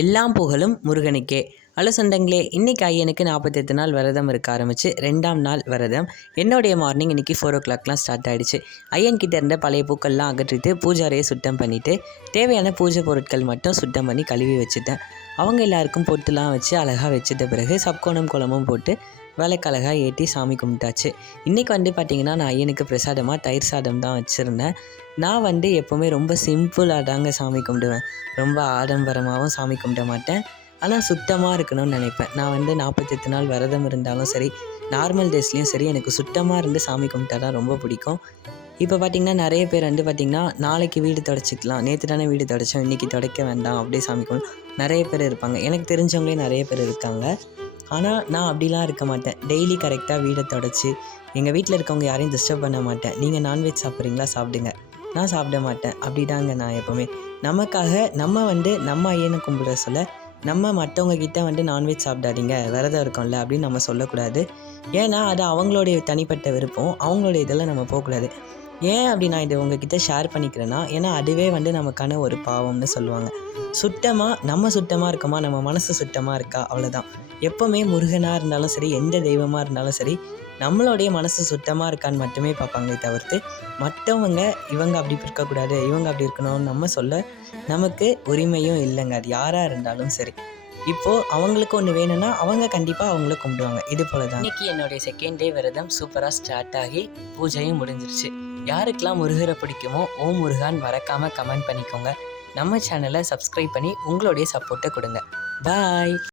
எல்லாம் புகழும் முருகனுக்கே. ஹலோ சொந்தங்களே, இன்றைக்கி ஐயனுக்கு 48 நாள் விரதம் இருக்க ஆரம்பிச்சு 2ஆம் நாள் விரதம். என்னுடைய மார்னிங் இன்றைக்கி 4 o'clockலாம் ஸ்டார்ட் ஆகிடுச்சு. ஐயன்கிட்ட இருந்த பழைய பூக்கள்லாம் அகற்றிட்டு பூஜாரையை சுத்தம் பண்ணிவிட்டு தேவையான பூஜை பொருட்கள் மட்டும் சுத்தம் பண்ணி கழுவி வச்சுட்டேன். அவங்க எல்லாருக்கும் பொட்டுலாம் வச்சு அழகாக வச்சுட்ட பிறகு சப்கோணம் குழம்பும் போட்டு விளக்கழகாக ஏற்றி சாமி கும்பிட்டாச்சு. இன்றைக்கி பார்த்திங்கன்னா நான் ஐயனுக்கு பிரசாதமாக தயிர் சாதம் தான் வச்சுருந்தேன். நான் எப்போவுமே ரொம்ப சிம்பிளாக தாங்க சாமி கும்பிடுவேன். ரொம்ப ஆடம்பரமாகவும் சாமி கும்பிட மாட்டேன். ஆனால் சுத்தமாக இருக்கணும்னு நினைப்பேன். நான் 48 நாள் விரதம் இருந்தாலும் சரி, நார்மல் டேஸ்லேயும் சரி, எனக்கு சுத்தமாக இருந்து சாமி கும்பிட்டா தான் ரொம்ப பிடிக்கும். இப்போ பார்த்திங்கன்னா நிறைய பேர் பார்த்திங்கன்னா நாளைக்கு வீடு துடைச்சிக்கலாம், நேற்று தானே வீடு துடைச்சோம், இன்றைக்கி துடைக்க வேண்டாம் அப்படியே சாமி கும்பிட்டு நிறைய பேர் இருப்பாங்க. எனக்கு தெரிஞ்சவங்களே நிறைய பேர் இருக்காங்க. ஆனால் நான் அப்படிலாம் இருக்க மாட்டேன். டெய்லி கரெக்டாக வீடை துடைச்சி எங்கள் வீட்டில் இருக்கவங்க யாரையும் டிஸ்டர்ப் பண்ண மாட்டேன். நீங்கள் நான்வெஜ் சாப்பிட்றீங்களா, சாப்பிடுங்க, நான் சாப்பிட மாட்டேன். அப்படிதாங்க நான் எப்போவுமே. நமக்காக நம்ம ஐயனை கும்பிட சொல்ல நம்ம மற்றவங்க கிட்ட நான்வெஜ் சாப்பிடாதீங்க, விரதம் இருக்கோம்ல அப்படின்னு நம்ம சொல்லக்கூடாது. ஏன்னா அது அவங்களுடைய தனிப்பட்ட விருப்பம், அவங்களுடைய இதெல்லாம் நம்ம போகக்கூடாது. ஏன் அப்படி நான் இதை உங்ககிட்ட ஷேர் பண்ணிக்கிறேன்னா, ஏன்னா அதுவே நமக்கான ஒரு பாவம்னு சொல்லுவாங்க. நம்ம சுத்தமாக இருக்கோமா, நம்ம மனசு சுத்தமாக இருக்கா, அவ்வளோதான். எப்போவுமே முருகனாக இருந்தாலும் சரி, எந்த தெய்வமாக இருந்தாலும் சரி, நம்மளுடைய மனசு சுத்தமாக இருக்கான்னு மட்டுமே பார்ப்பாங்களே தவிர்த்து மற்றவங்க இவங்க அப்படி இருக்கக்கூடாது, இவங்க அப்படி இருக்கணும்னு நம்ம சொல்ல நமக்கு உரிமையும் இல்லைங்க. அது யாராக இருந்தாலும் சரி. இப்போது அவங்களுக்கு ஒன்று வேணும்னா அவங்க கண்டிப்பாக அவங்கள கும்பிடுவாங்க. இது போல தான் இன்றைக்கி என்னுடைய செகண்ட் டே விரதம் சூப்பராக ஸ்டார்ட் ஆகி பூஜையும் முடிஞ்சிருச்சு. யாருக்கெல்லாம் முருகரை பிடிக்குமோ ஓம் முருகான் மறக்காமல் கமெண்ட் பண்ணிக்கோங்க. நம்ம சேனலை சப்ஸ்கிரைப் பண்ணி உங்களுடைய சப்போர்ட்டை கொடுங்க. பாய்.